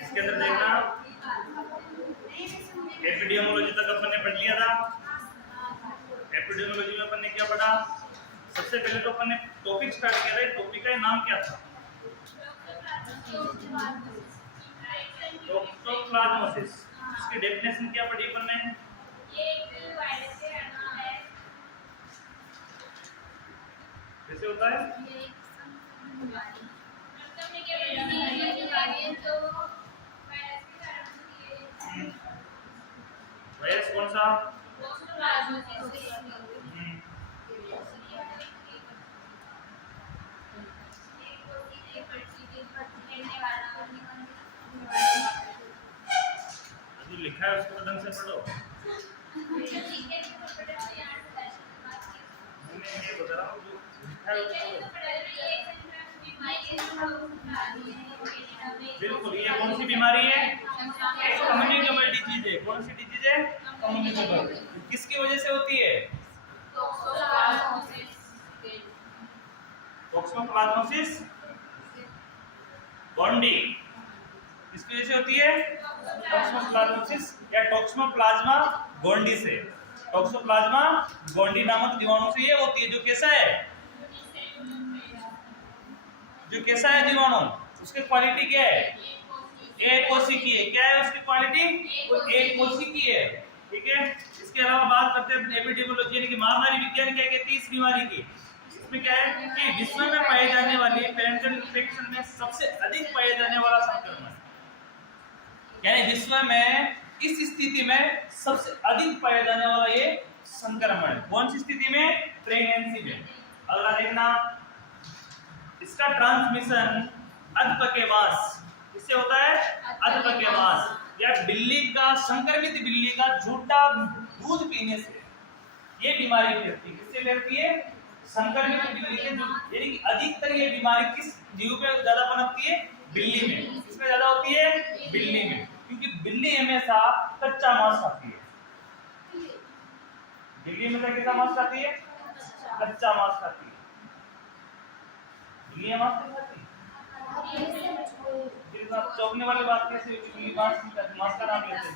इसके अंदर देखना एपिडेमियोलॉजी तक अपन ने पढ़ लिया था। एपिडेमियोलॉजी में अपन ने क्या पढ़ा? सबसे पहले तो अपन ने टॉपिक स्टार्ट किया था। टॉपिक का नाम क्या था? टोक्सोप्लाज्मोसिस। इसकी डेफिनेशन क्या पढ़ी अपन ने? ये एक वायरस है कैसे होता है? वायरस कौन सा? जो लिखा है उसको ढंग से पढ़ो। मैं बता रहा हूँ जो लिखा है बिल्कुल। ये कौन सी बीमारी है? एक कम्युनिकेबल डिजीज है। कौन सी डिजीज है? कम्युनिकेबल। किसकी वजह से होती है? टोक्सोप्लाज्मोसिस गोंडी। किसकी वजह से होती है? टोक्सोप्लाज्मोसिस या टोक्सोप्लाज्मा गोंडी से। टोक्सोप्लाज्मा गोंडी नामक जीवाणु से ये होती है। जो कैसा है? जो कैसा है जीवाणु? उसकी क्वालिटी क्या है? एक कोशिकी है। क्या है उसकी क्वालिटी? एक कोशिकी है। ठीक है। इसके अलावा बात करते हैं एपिडेमियोलॉजी यानी कि महामारी विज्ञान क्या कहती है इस बीमारी की? इसमें क्या है कि विश्व में पाए जाने वाली पेरेंटल इन्फेक्शन में सबसे अधिक पाए जाने वाला संक्रमण, यानी विश्व में इस स्थिति में सबसे अधिक पाया जाने वाला ये संक्रमण। कौन सी स्थिति में? प्रेगनेंसी में। अगला देखना, इसका ट्रांसमिशन अधपकेवास। किससे होता है? अधपकेवास या बिल्ली का, संक्रमित बिल्ली का झूठा दूध पीने से ये बीमारी फैलती है। किससे फैलती है? संक्रमित बिल्ली के दूध। यानी कि अधिकतर ये बीमारी किस जीव पे ज्यादा पनपती है? बिल्ली में। किसमें ज्यादा होती है? बिल्ली में। क्योंकि बिल्ली हमेशा कच्चा मांस खाती है। बिल्ली हमेशा कैसा मांस खाती है? कच्चा मांस खाती है। बिल्ली मांस नहीं खाती। चौंकने वाली बात कैसे हुई? बिल्ली मांस का नाम लेते हैं।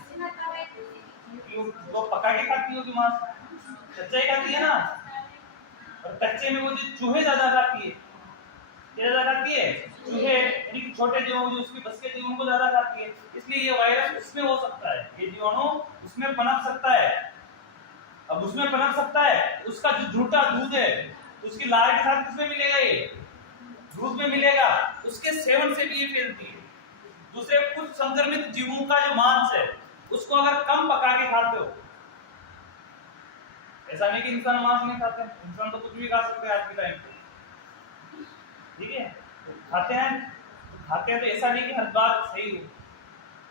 तो पका के खाती होगी मांस, कच्चा ही खाती है ना। और कच्चे में वो जो चूहे ज्यादा खाती है। क्या ज्यादा खाती है? चूहे, यानी छोटे जीव जो उसके बस के जीव उनको ज्यादा खाती है। इसलिए ये वायरस उसमें हो सकता है, ये जीवाणु उसमें पनप सकता है। अब उसमें पनप सकता है, उसका जो झूठा दूध है उसकी लार के साथ किसमें मिलेगा? ये दूध में मिलेगा। उसके सेवन से भी ये फैलती है। दूसरे कुछ संक्रमित जीवों का जो मांस है उसको अगर कम पका के खाते हो, ऐसा नहीं कि इंसान मांस नहीं खाते, इंसान तो कुछ भी खा सकते हैं आज के टाइम पे। ठीक है, खाते हैं तो ऐसा नहीं कि हर बात सही हो।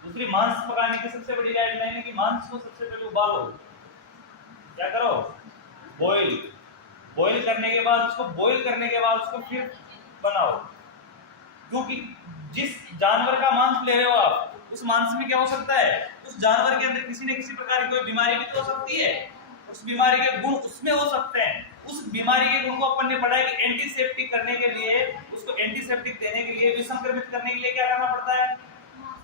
दूसरी, मांस पकाने की सबसे बड़ी गाइडलाइन है कि मांस को सबसे पहले उबालो। क्या करो? बॉईल करने के बाद उसको फिर बनाओ। क्योंकि जिस जानवर का मांस ले रहे हो आप, उस मांस में क्या हो सकता है? उस जानवर के अंदर किसी न किसी प्रकार की कोई बीमारी भी तो हो सकती है। उस बीमारी के गुण उसमें हो सकते हैं। उस बीमारी के गुण को अपन ने पढ़ा है कि एंटीसेप्टिक करने के लिए, उसको एंटीसेप्टिक देने के लिए, विसंक्रमित करने के लिए क्या करना पड़ता है?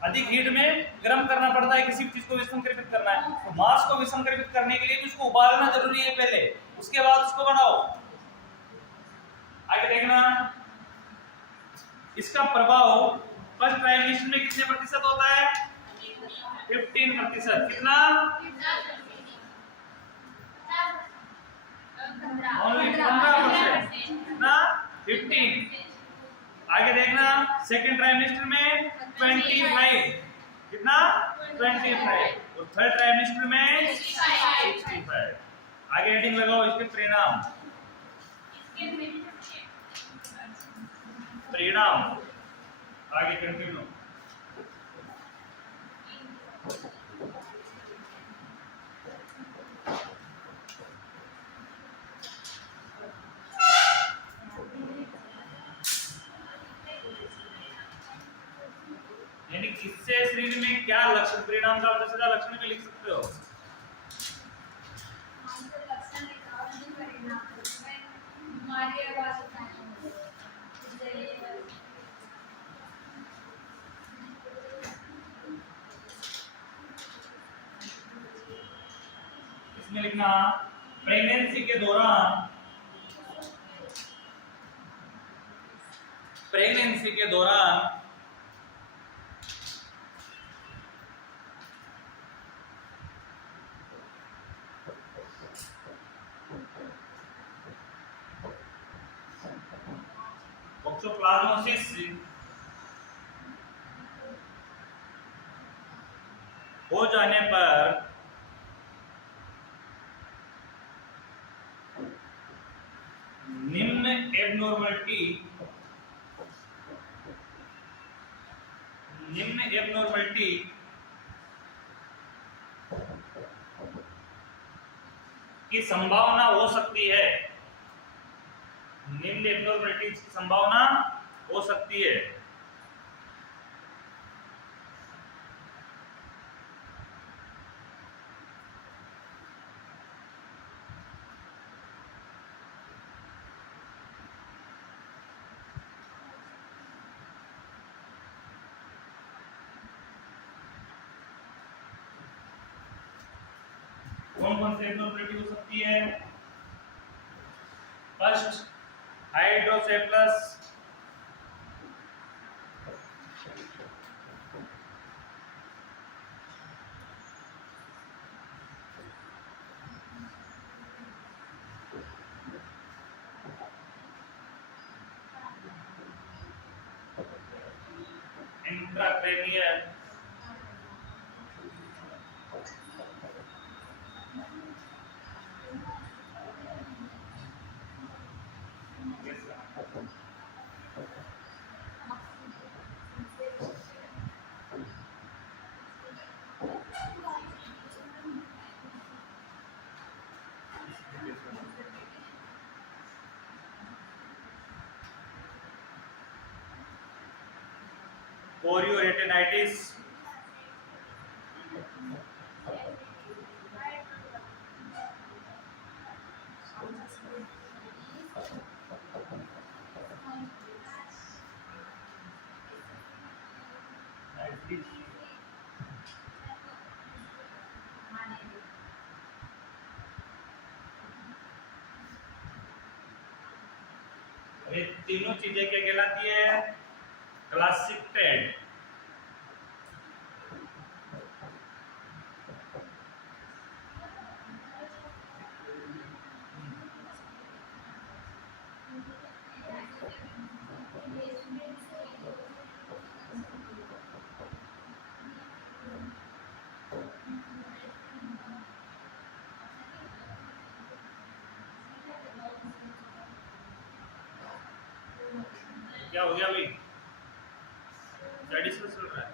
अधिक हीट में गर्म करना पड़ता है। किसी भी चीज को विसंक्रमित करना है तो मांस को विसंक्रमित करने के लिए भी उसको उबालना जरूरी है पहले, उसके बाद उसको बनाओ। आगे देखना, इसका प्रभाव फर्स्ट ट्राइमेस्टर में कितने प्रतिशत होता है? 15%। कितना? ओनली 15%। कितना? 15। आगे देखना, सेकेंड ट्राइमेस्टर में 25। कितना? 25। और थर्ड ट्राइमेस्टर में 65। आगे हेडिंग लगाओ, इसके परिणाम। आगे कंटिन्यू। यानी इससे शरीर में क्या लक्षण, परिणाम का मतलब सीधा लक्षण में लिख सकते हो। लिखना प्रेगनेंसी के दौरान, प्रेगनेंसी के दौरान टॉक्सोप्लाज्मोसिस हो जाने पर निम्न एबनॉर्मलिटी की संभावना हो सकती है, निम्न एबनॉर्मलिटी की संभावना हो सकती है। कौन कौन से एबनॉर्मलिटी हो सकती है? फर्स्ट, हाइड्रोसेफलस, इंट्राक्रेनियल, कोरियोरेटिनाइटिस, ये तीनों चीजें क्या कहलाती है? Classic Ted. क्या हो गया अभी? क्या डिस्कस चल रहा है?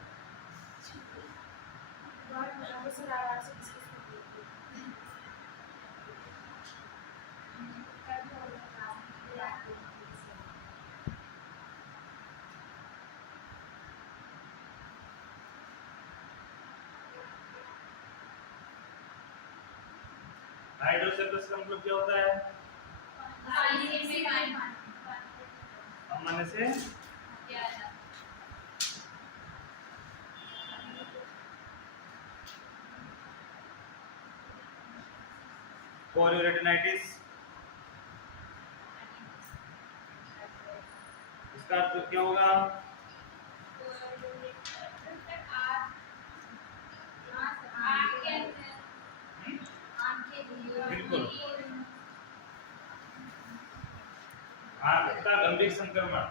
हाइड्रोसेफलस का मतलब क्या होता है? सामान्य से कोरियोरेटिनाइटिस, इसका अर्थ क्या होगा? बिल्कुल, आंख का गंभीर संक्रमण।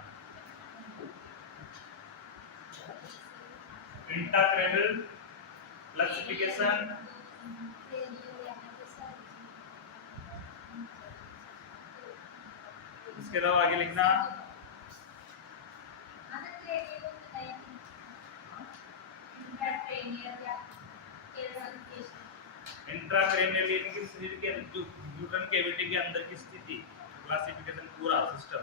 इंट्राक्रेनियल प्लसिफिकेशन, इसके अलावा आगे लिखना इंट्राक्रेनियल यानी कि शरीर के न्यूट्रन कैविटी के अंदर की स्थिति, क्लासिफिकेशन पूरा सिस्टम।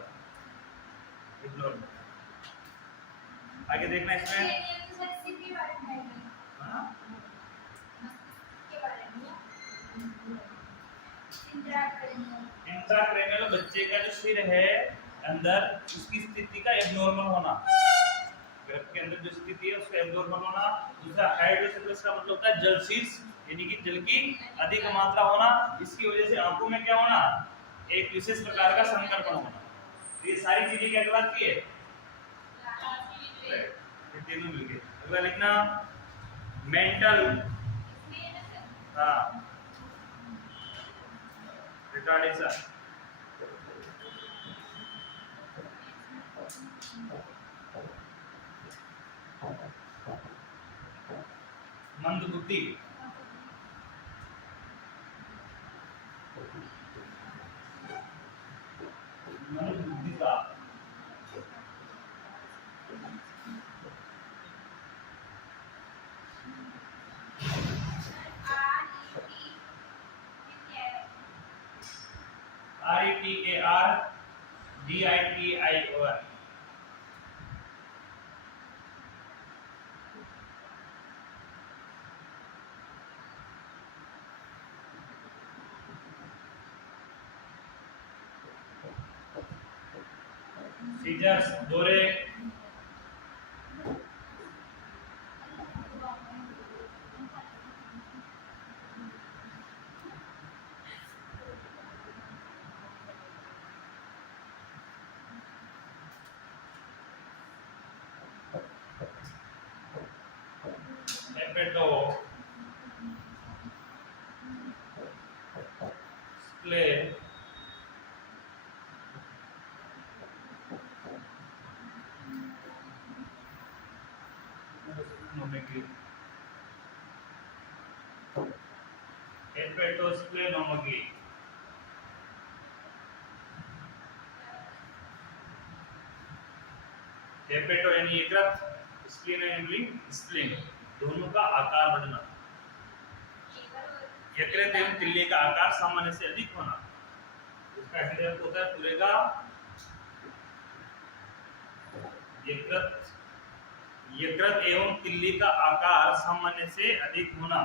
आगे देखना इसमें इंट्राक्रेनियल बच्चे का जो सिर है अंदर, उसकी स्थिति का एबनॉर्मल होना, गर्भ के अंदर जो स्थिति है उसका एब्जॉर्बर होना। दूसरा हाइड्रोसेफेलस का मतलब होता है जल शीर्ष, यानी कि जल की अधिक मात्रा होना। इसकी वजह से आंखों में क्या होना, एक विशेष प्रकार का संकर्षण होना। तो ये सारी चीजें क्या कहलाती है, ये तीनों मिलके। अगला लिखना मेंटल, हाँ, रिटार्डेशन, मंदबुद्धि, मंदबुद्धि का, RETARDITION, सीजर्स, दौरे, हेपेटो, स्प्ले, हेपेटोस्प्लेनोमेगी, हेपेटो यानी यकृत, स्प्लीन यानी स्प्लीन, दोनों का आकार बढ़ना। यकृत एवं तिल्ली का आकार सामान्य से अधिक होना। इसका एग्जाम्पल होता है पूरे का यकृत, यकृत एवं तिल्ली का आकार सामान्य से अधिक होना।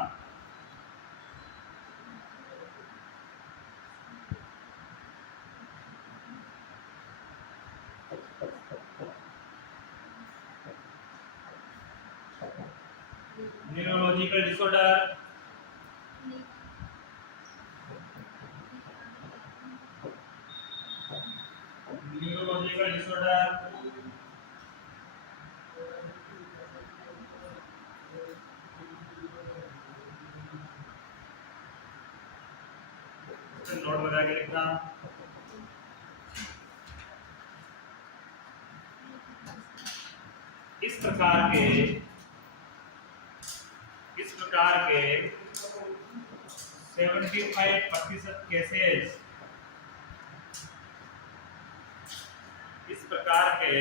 Neurological disorder, neurological disorder, note बता के लिखना। इस प्रकार के 75% केसेस, इस प्रकार के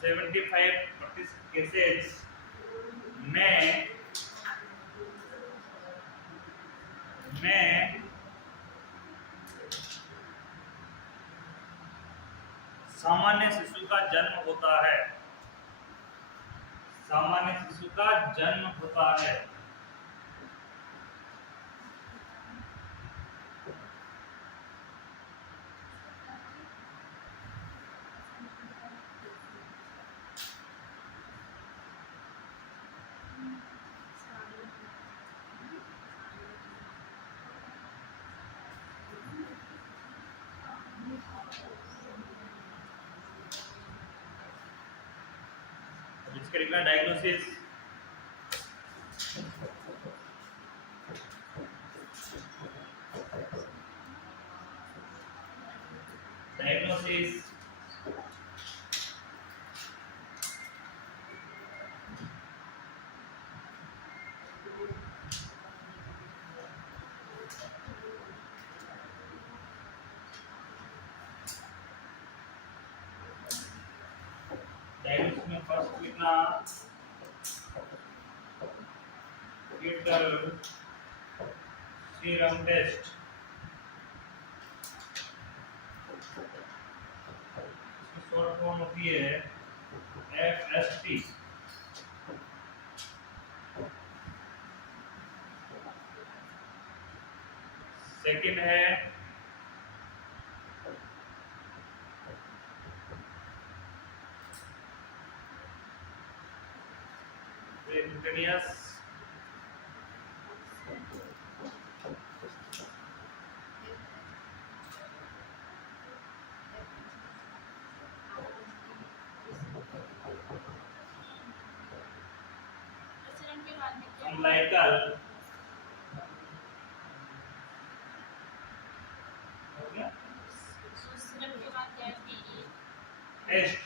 75% केसेस में सामान्य शिशु का जन्म होता है, सामान्य शिशु का जन्म होता है। इसका लिखना डायग्नोसिस, डायग्नोसिस, डायग्नोसिस में फर्स्ट लिखना फीटल सीरम टेस्ट, इसकी शॉर्ट फॉर्म होती है FST। सेकंड है Percutaneous. प्रसरण के बाद में क्या Umbilical. प्रसरण के बाद क्या है? Test.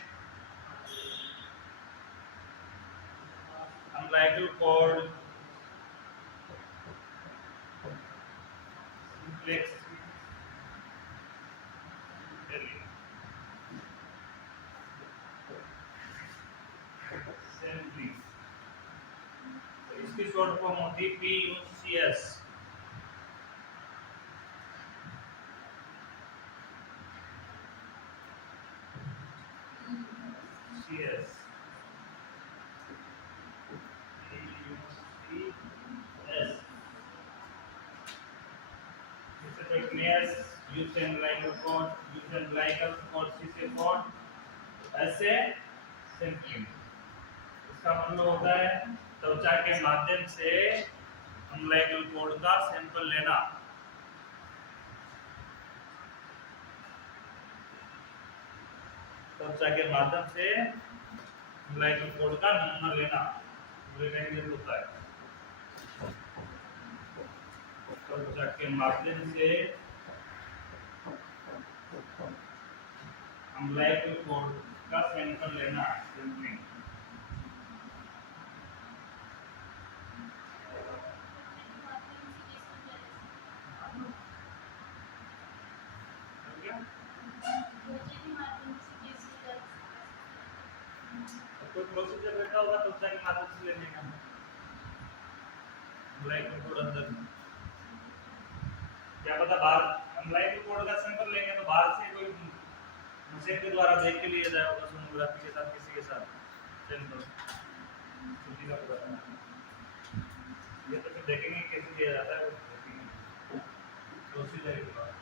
Umbilical cord. Simplex. Assembly. तो इसकी शॉर्ट फॉर्म होती है PUCS. CS. PUCS. Percutaneous. Use and umbilical cord. Use and umbilical cord. CC cord. ऐसे सिंपलिंग. इसका मतलब होता है त्वचा के माध्यम से अम्लाइकल कोड का सैंपल लेना. त्वचा के माध्यम से अम्लाइकल कोड का नमूना लेना होता है. त्वचा के माध्यम से अम्लाइकल कोड का सैंपल लेना. सैंपलिंग. कोई प्रोसीजर बैठा होगा त्वचा के माध्यम से लेने का. अम्लाइकल कोड अंदर. क्या पता बाहर अम्लाइकल कोड का सैंपल लेंगे तो बाहर से कोई मशीन के द्वारा देख के लिया जाए होगा सोनोग्राफी के साथ किसी के साथ सैंपल. किसी का पता नहीं. ये तो फिर देखेंगे कैसे लिया जाता है. प्रोसीजर के बाद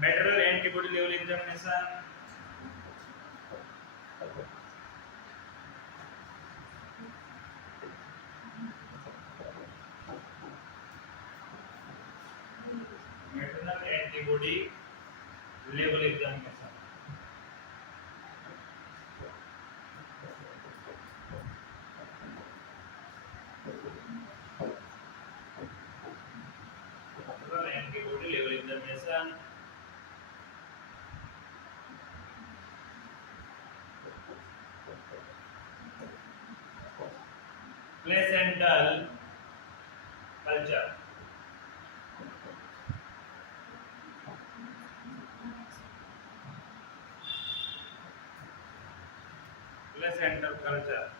material antibody level examination. Material antibody level examination. Material antibody level examination. Placental culture. Placental culture.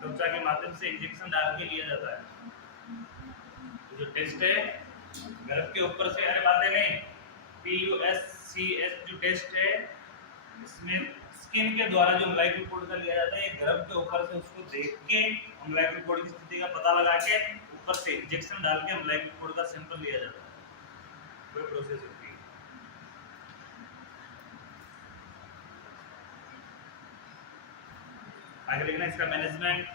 त्वचा के माध्यम से इंजेक्शन डाल के लिया जाता है. तो जो टेस्ट है गर्भ के ऊपर से, अरे बातें नहीं, PUSCS जो टेस्ट है इसमें स्किन के द्वारा जो अम्लाइक कोड का लिया जाता है, ये गर्भ के ऊपर से उसको देख के अम्लाइक कोड की स्थिति का पता लगा के ऊपर से इंजेक्शन डाल के अम्लाइक कोड का सैंपल लिया जाता है। वो प्रोसेस होती है। आगे देखना इसका मैनेजमेंट।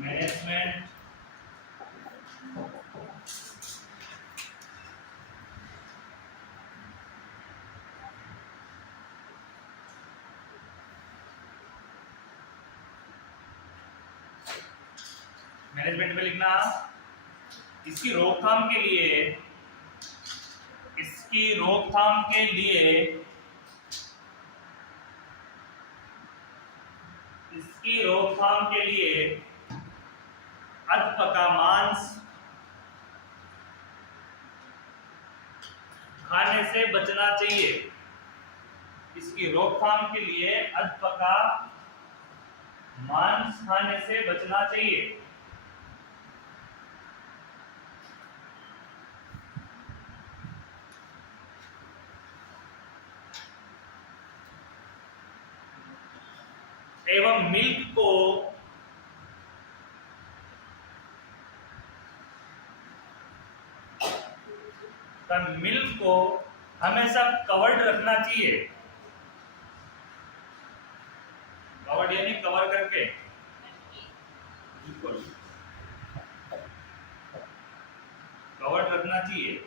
मैनेजमेंट मैनेजमेंट में लिखना इसकी रोकथाम के लिए, इसकी रोकथाम के लिए, इसकी रोकथाम के लिए अधपका मांस खाने से बचना चाहिए। इसकी रोकथाम के लिए अधपका मांस खाने से बचना चाहिए। एवं मिल्क को हमेशा कवर्ड रखना चाहिए। कवर्ड यानी कवर करके, बिल्कुल कवर्ड रखना चाहिए।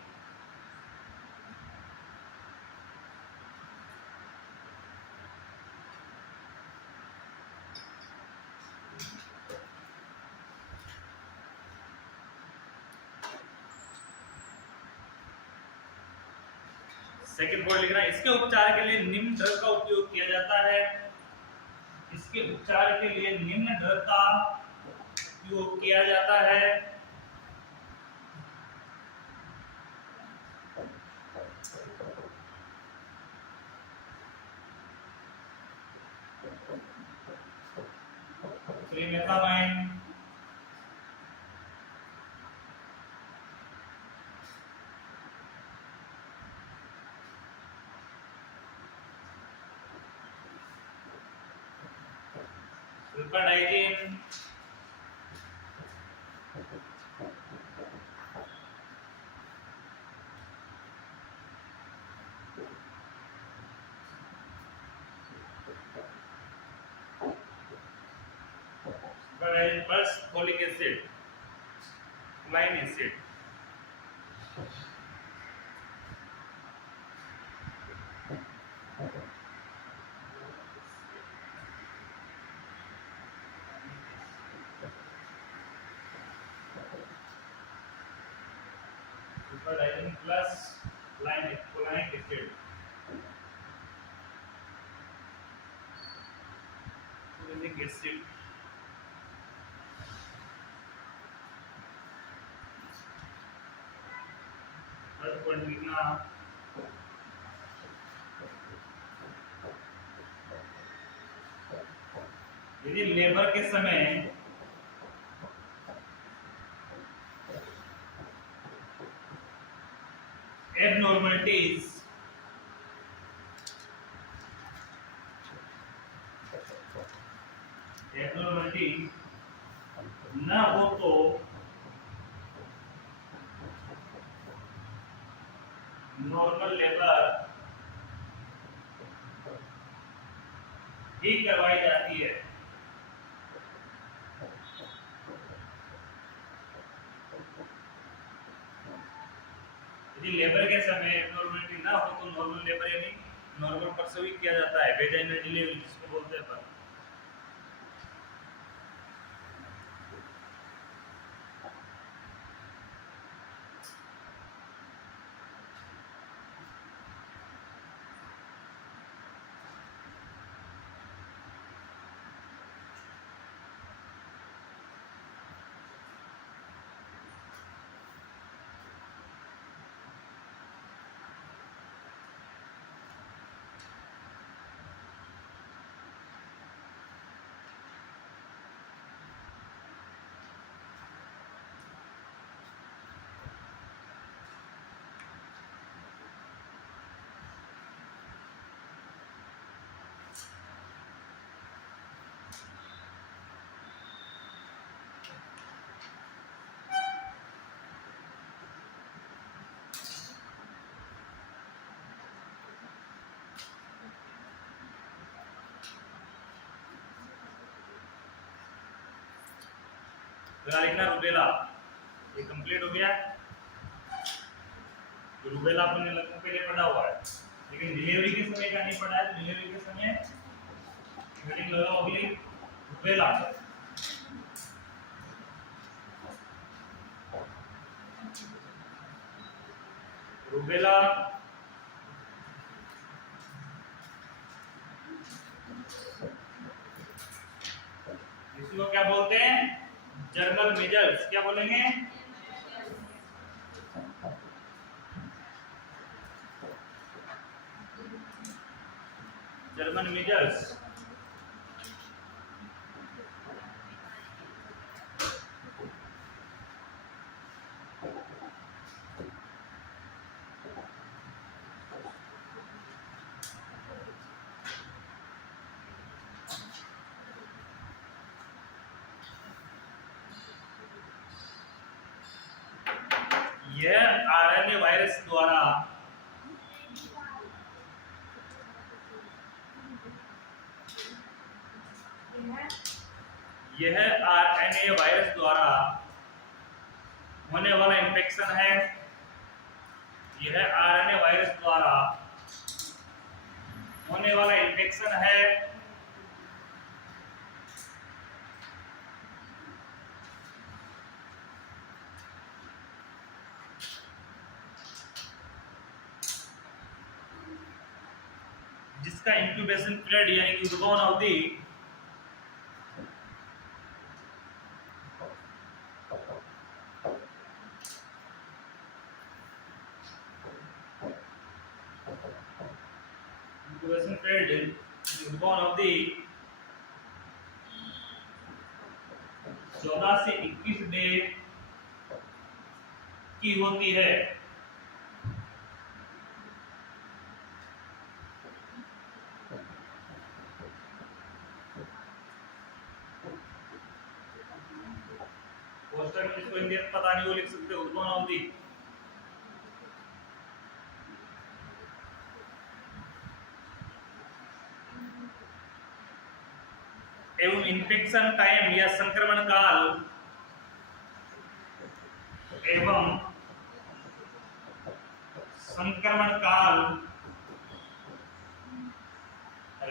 सेकेंड पॉइंट लिखना, इसके उपचार के लिए निम्न ड्रग का उपयोग किया जाता है। इसके उपचार के लिए निम्न ड्रग का उपयोग किया जाता है। Trimethamine, sulfadiazine, plus folic acid, line acid. Sulfadiazine plus line folic acid, folic acid. Third point लिखना, यदि लेबर के समय abnormalities न हो तो नॉर्मल लेबर ही करवाई जाती है। यदि लेबर के समय एब्नॉर्मलिटी ना हो तो नॉर्मल लेबर यानी नॉर्मल प्रसव ही किया जाता है, वेजाइनल डिलीवरी जिसको बोलते हैं। पर तो यहाँ लिखना रुबेला, ये कंप्लीट हो गया। रुबेला अपन ने लगभग पहले पढ़ा हुआ है, लेकिन डिलीवरी के समय का नहीं पढ़ा है। तो डिलीवरी के समय हेडिंग लगाओ अगली रुबेला। रुबेला इसको क्या बोलते हैं? Journal measures. क्या बोलेंगे? German measures. यह आरएनए वायरस द्वारा होने वाला इन्फेक्शन है। यह आरएनए वायरस द्वारा होने वाला इन्फेक्शन है। जिसका इंक्यूबेशन पीरियड यानी कि उद्भवन अवधि उद्भवन अवधि 14 से 21 डे की होती है। पोस्टर में जिसको हिंदी में पता नहीं वो लिख सकते हो उद्भवन अवधि। एवं इन्फेक्शन टाइम या संक्रमण काल एवं संक्रमण काल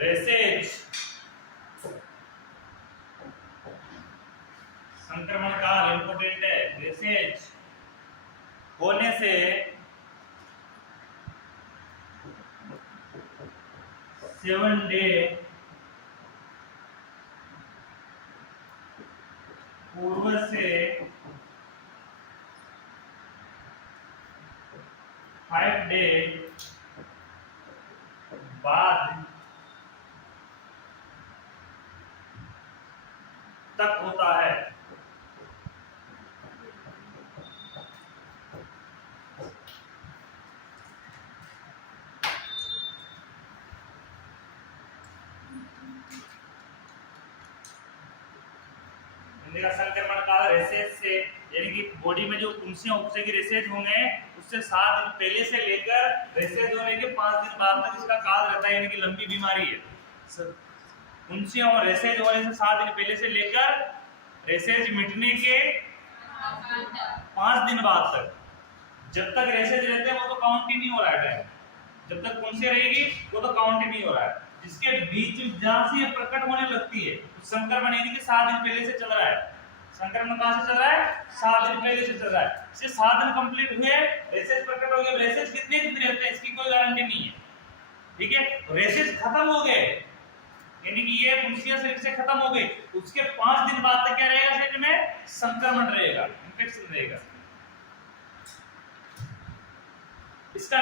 रेसेज संक्रमण काल इंपोर्टेंट है। रेसेज होने से 7 डे पूर्व से 5 डे बाद तक होता है। संक्रमण काल रेसेज से यानी कि बॉडी में जो कुंसियां उपसेगी रेसेज होंगे उससे 7 दिन पहले से लेकर रेसेज होने के 5 दिन बाद तक इसका काल रहता है, यानी कि लंबी बीमारी है। कुंसियां और रेसेज होने से 7 दिन पहले से लेकर रेसेज मिटने के 5 दिन बाद तक, जब तक रेसेज रहते हैं वो तो काउंट ही नहीं हो रहा है। जब तक कुंसियां रहेगी वो तो काउंट ही नहीं हो रहा है। जिसके बीच जहां से ये प्रकट होने लगती है तो संक्रमण यानी कि 7 दिन पहले से चल रहा है। संक्रमण कहां से चल रहा है? 7 दिन पहले से चल रहा है। इससे 7 दिन कंप्लीट हुए, रेसेज प्रकट हो गए। रेसेज कितने दिन रहते हैं इसकी कोई गारंटी नहीं है, ठीक है। रेसेज खत्म हो गए यानी कि ये कुंसियां शरीर से खत्म हो गई, उसके 5 दिन बाद तक क्या रहेगा? शरीर में संक्रमण रहेगा, इन्फेक्शन रहेगा। इसका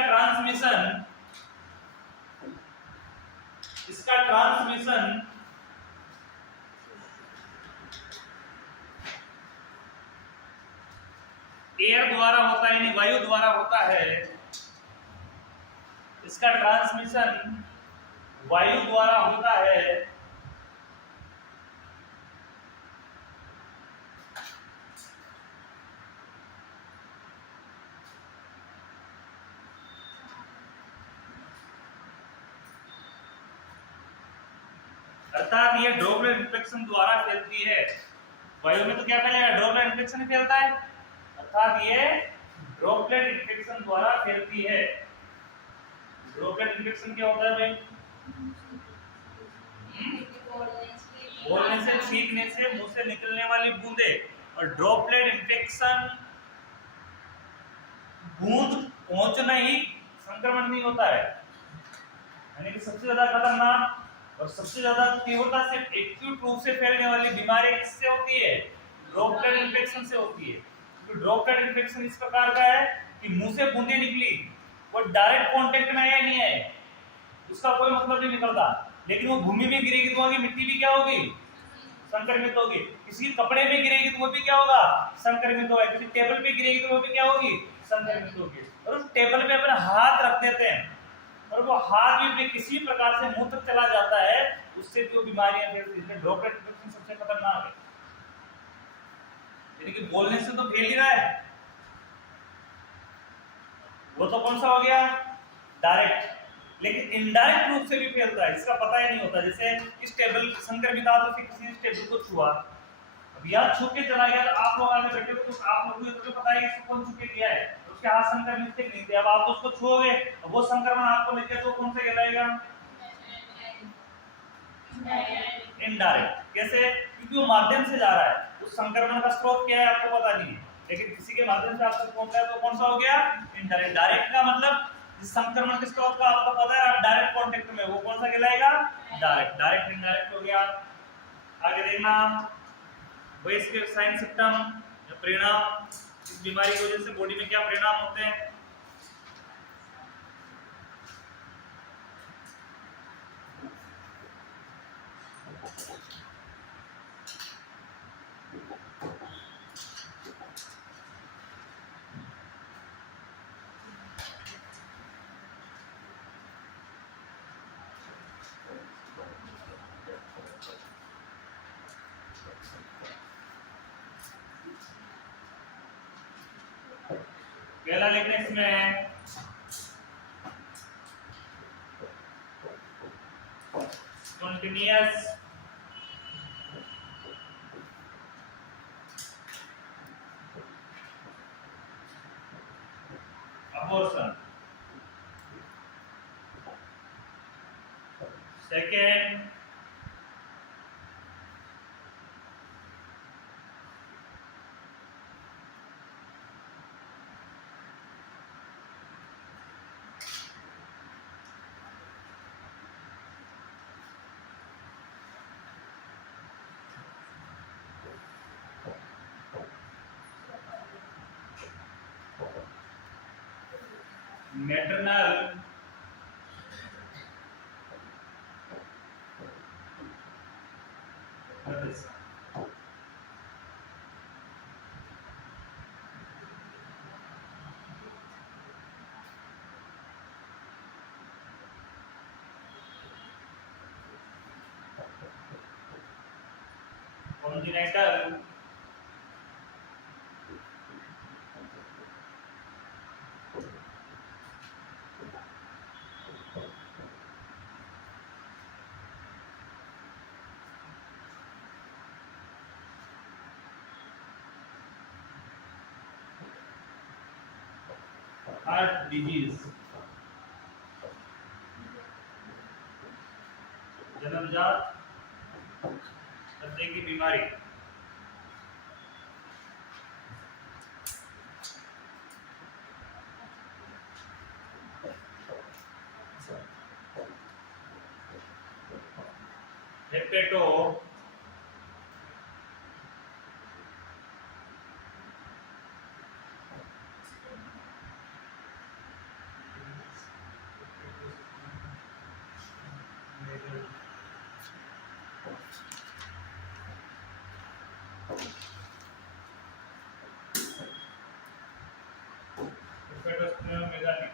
ट्रांसमिशन एयर द्वारा होता है यानी वायु द्वारा होता है। इसका ट्रांसमिशन वायु द्वारा होता है। अर्थात ये ड्रॉपलेट इन्फेक्शन द्वारा फैलती है। वायु में तो क्या फैलेगा, ड्रॉपलेट इन्फेक्शन ही फैलता है, अर्थात ये ड्रॉपलेट इन्फेक्शन द्वारा फैलती है। ड्रॉपलेट इन्फेक्शन क्या होता है भाई, बोलने से, छींकने से, मुंह से निकलने वाली बूंदे। और ड्रॉपलेट इन्फेक्शन बूंद पहुंचना ही संक्रमण नहीं होता है, यानी कि सबसे ज्यादा खतरनाक और सबसे ज्यादा तीव्रता से एक्यूट रूप से फैलने वाली बीमारी किससे होती है, ड्रॉपलेट इन्फेक्शन से होती है। तो ड्रॉपलेट इन्फेक्शन इस प्रकार का है कि मुंह से बूंदे निकली, वो डायरेक्ट कांटेक्ट में आया नहीं है, उसका कोई मतलब नहीं निकलता, लेकिन वो भूमि में गिरेगी तो वहां मिट्टी भी क्या होगी, संक्रमित होगी। किसी कपड़े में गिरेगी तो वो भी क्या होगा, संक्रमित होगा। किसी टेबल पे गिरेगी तो वो भी क्या होगी, संक्रमित होगी। और उस टेबल पे अपना हाथ रख देते हैं और वो हाथ भी अपने किसी प्रकार से मुंह तक चला जाता है, उससे जो बीमारियां फैलती हैं, ड्रॉपलेट इन्फेक्शन सबसे खतरनाक है। यानी कि बोलने से तो फैल ही रहा है, वो तो कौन सा हो गया, डायरेक्ट, लेकिन इनडायरेक्ट रूप से भी फैलता है, इसका पता ही नहीं होता। जैसे इस टेबल संक्रमित था तो किसी टेबल को छुआ, अब यार छू के चला गया, तो आप लोग आगे बैठे हो तो आप लोगों को तो पता है कि कौन छू के गया है, उसके हाथ संक्रमित थे नहीं थे, अब आप उसको छुओगे, अब वो संक्रमण आपको लग गया तो कौन सा कहलाएगा, इनडायरेक्ट। कैसे, क्योंकि वो माध्यम से जा रहा है, उस संक्रमण का स्रोत क्या है आपको पता नहीं है, लेकिन किसी के माध्यम से आपसे पहुंच रहा है तो कौन सा हो गया, इनडायरेक्ट। डायरेक्ट का मतलब जिस संक्रमण के स्रोत का आपको पता है, आप डायरेक्ट कांटेक्ट में, वो कौन सा कहलाएगा, डायरेक्ट। डायरेक्ट इनडायरेक्ट हो गया। आगे देखना, वो इसके साइन सिम्टम या परिणाम, इस बीमारी की वजह से बॉडी में क्या परिणाम होते हैं। पहला लिखने इसमें spontaneous abortion, second maternal congenital heart disease, जन्मजात हृदय की बीमारी। Hepato hepatosplenomegaly,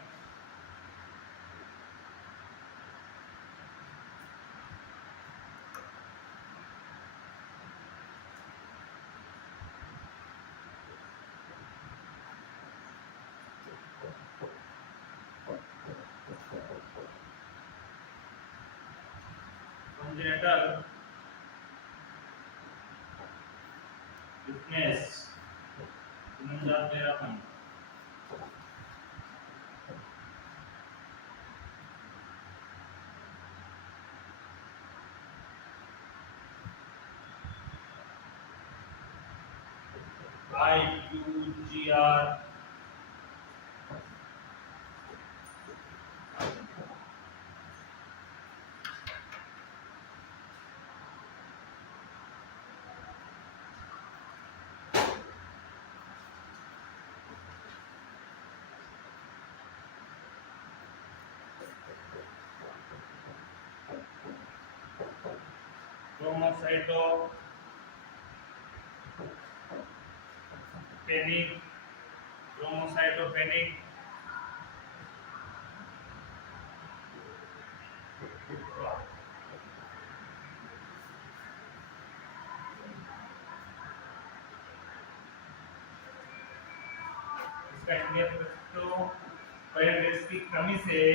congenital fitness number तेरापन IUGR क्रोमोसाइटोपेनिक क्रोमोसाइटोपेनिक इसका इंडिया तो प्लेटलेट्स की कमी से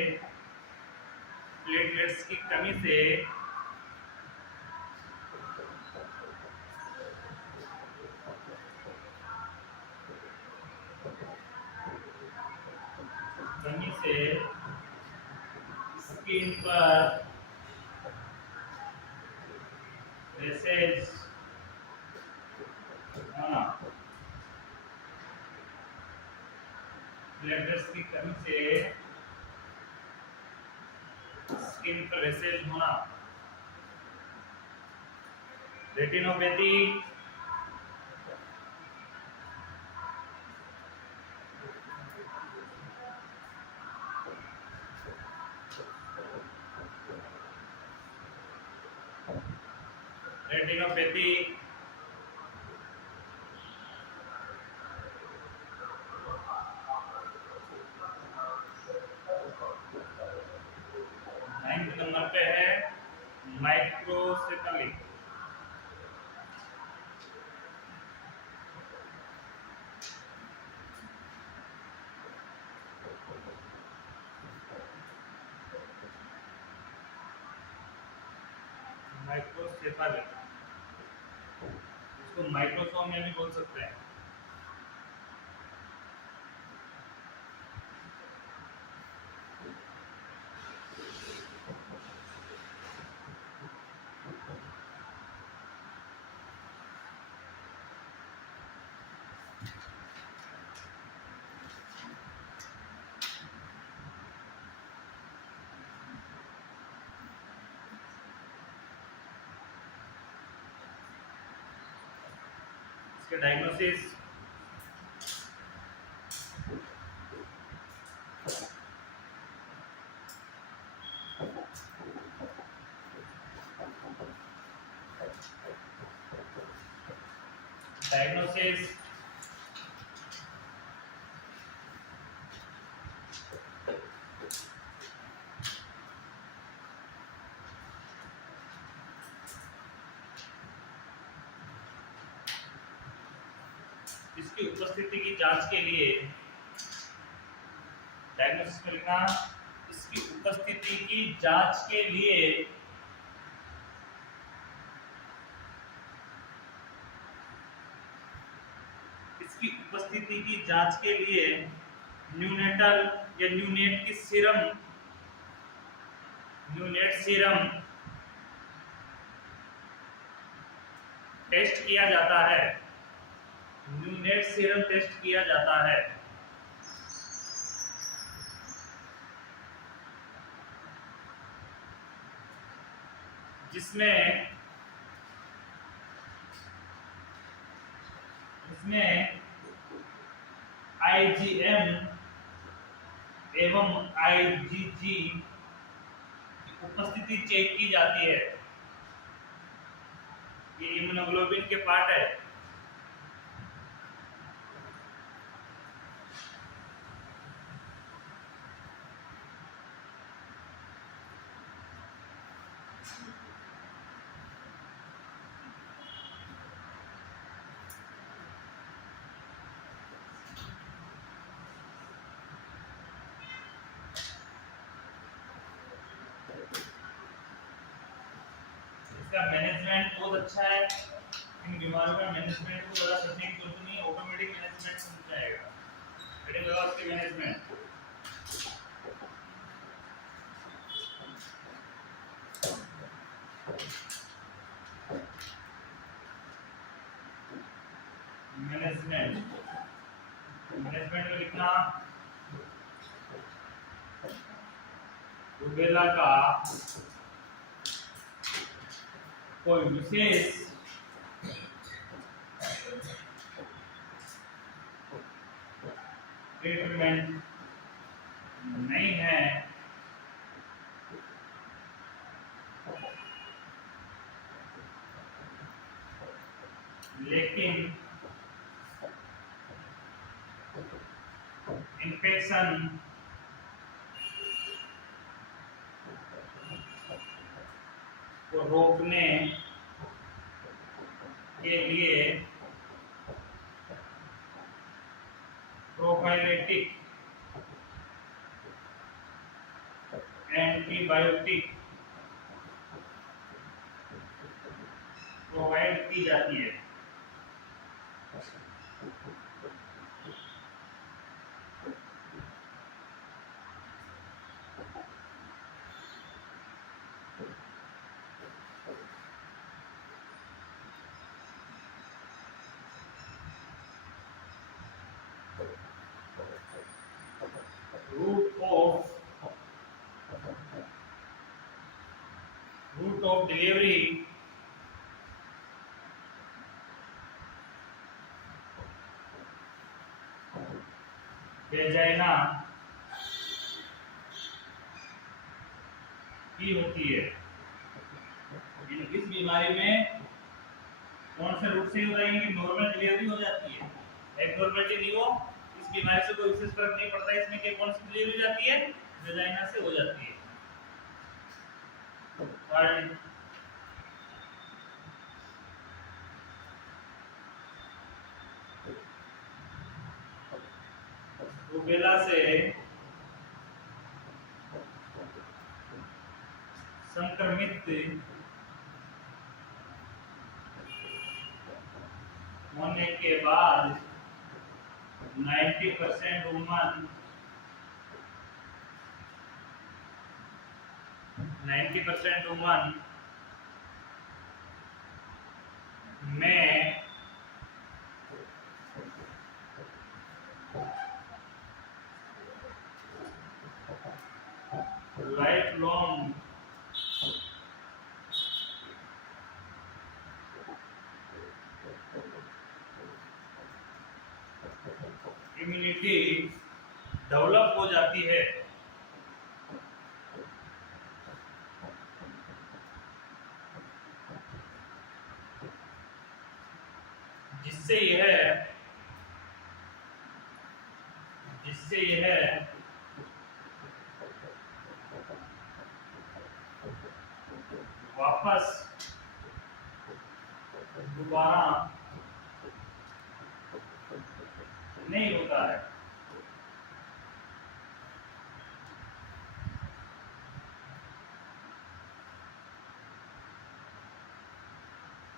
प्लेटलेट्स की कमी से स्किन पर रैशेज होना प्लेटलेट्स की कमी से स्किन पर रैशेज होना रेटिनोपैथी रेटिनोपैथी नाइन्थ नंबर पे है माइक्रोसेफेली माइक्रोसेफेली इसको माइक्रोसोम में भी बोल सकते हैं इसके डायग्नोसिस डायग्नोसिस इसकी उपस्थिति की जांच के लिए डायग्नोसिस में लिखना इसकी उपस्थिति की जांच के लिए इसकी उपस्थिति की जांच के लिए न्यूनेटल या न्यूनेट की सीरम न्यूनेट सीरम टेस्ट किया जाता है न्यूनेट सीरम टेस्ट किया जाता है जिसमें IgM एवं IgG की उपस्थिति चेक की जाती है ये इम्यूनोग्लोबिन के पार्ट है इसका मैनेजमेंट बहुत अच्छा है इन बीमारियों का मैनेजमेंट को बता सकते हैं, तो नहीं ऑटोमेटिक मैनेजमेंट समझ जाएगा। हेडिंग लगा उसके मैनेजमेंट। मैनेजमेंट मैनेजमेंट में लिखना रूबेला का कोई विशेष ट्रीटमेंट नहीं है, लेकिन इन्फेक्शन को रोकने के लिए प्रोफाइलेटिक एंटीबायोटिक प्रोवाइड की जाती है। रूट ऑफ डिलीवरी वेजाइना की होती है। इस बीमारी में कौन से रूट से होता है कि नॉर्मल डिलीवरी हो जाती है, एब्नॉर्मलिटी नहीं हो। इस बीमारी से कोई विशेष फर्क नहीं पड़ता, इसमें कि कौन सी डिलीवरी हो जाती है, वेजाइना से हो जाती है। रूबेला से संक्रमित होने के बाद 90% वुमन 90% वुमन में लाइफ लॉन्ग इम्यूनिटी डेवलप हो जाती है, जिससे यह वापस दोबारा नहीं होता है।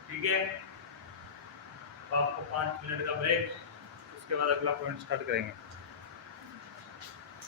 ठीक है, तो आपको 5 मिनट का ब्रेक, उसके बाद अगला पॉइंट स्टार्ट करेंगे।